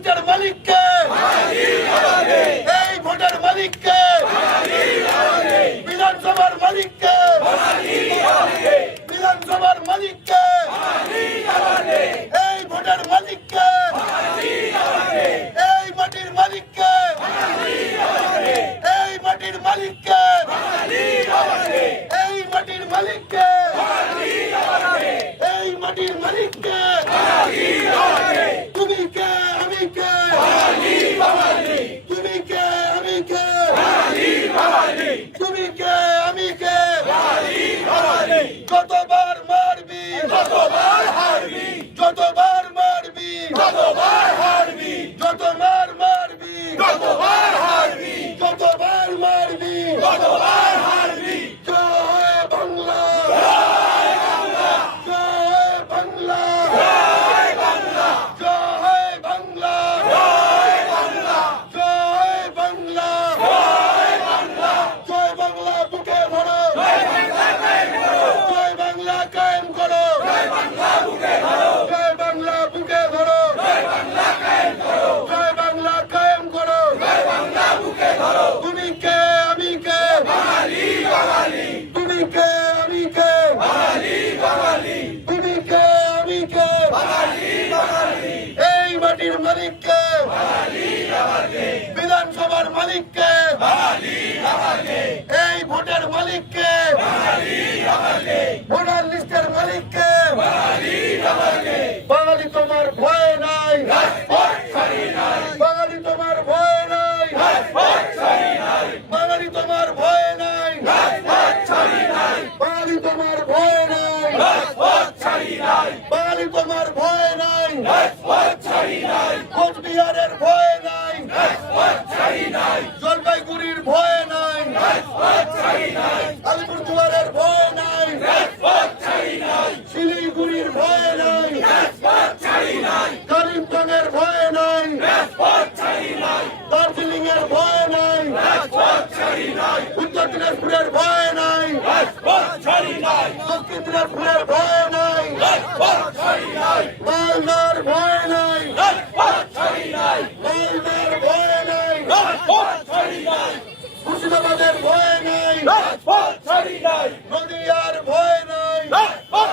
লিস্টের মালিককে, এই ভোটের মালিককে, বিধানসভার মালিককে, বিধানসভার মালিককে, এই ভোটের মালিককে, এই মাটির মালিককে, এই মাটির মালিককে, এই মাটির মালিককে, এই মাটির মালিককে, তুমি কে আমি কে, তুমি কে আমি কে, তুমি কে আমি কে, যতবার মারবি ততবার হারবি, যতবার মারবি ততবার হারবি, যতবার মারবি ততবার হারবি, যতবার মারবি ততবার হারবি। জয় বাংলা, জয় বাংলা, জয় বাংলা, জয় বাংলা, জয় বাংলা, জয় বাংলা, জয় বাংলা, জয় বাংলা, জয় বাংলা বুকে ধরো, জয় বাংলা কায়েম করো, জয় বাংলা কায়েম করো, জয় বাংলা বুকে ধরো, জয় বাংলা বুকে ধরো, জয় বাংলা কায়েম করো, জয় বাংলা কায়েম করো, জয় বাংলা বুকে ধরো। তুমি কে আমি কে, বাঙালি বাঙালি, তুমি কে আমি কে, বাঙালি বাঙালি, তুমি কে আমি কে, বাঙালি বাঙালি, এই মাটির মালিককে, বাঙালি বাঙালি, বিধানসভার মালিককে, বাঙালি বাঙালি, এই ভোটের মালিককে, বাঙালি বাঙালি, ভোটার লিস্টের মালিককে, বাঙালি বাঙালি। বাঙালি তোমার ভয় নাই, রাজপথ ছাড়ি নাই, বাঙালি তোমার ভয় নাই, রাজপথ ছাড়ি নাই, বাঙালি তোমার ভয় নাই, রাজপথ ছাড়ি নাই, বাঙালি তোমার ভয় নাই, রাজপথ ছাড়ি নাই, বাঙালি তোমার ভয় নাই, রাজপথ ছাড়ি নাই, কোচবিহারের ভয় নাই, রাজপথ ছাড়ি নাই, জলপাইগুড়ির ভয় নাই, রাজপথ ছাড়ি নাই, আলিপুরদুয়ারের ভয় নাই, রাজপথ ছাড়ি নাই, শিলিগুড়ির ভয় নাই, রাজপথ ছাড়ি নাই, করিমগঞ্জের ভয় নাই, রাজপথ ছাড়ি নাই, দার্জিলিং এর ভয় নাই, রাজপথ ছাড়ি নাই, উত্তর দিনাজপুরের ভয় নাই, রাজপথ ছাড়ি নাই, দক্ষিণ দিনাজপুরের ভয় নাই, রাজপথ ছাড়ি নাই, মালদার ভয় নাই, রাজপথ ছাড়ি নাই, মালদার ভয় নাই, রাজপথ ছাড়ি নাই, মুর্শিদাবাদের ভয় নাই, রাজপথ ছাড়ি নাই, নদিয়ার ভয় নাই, রাজপথ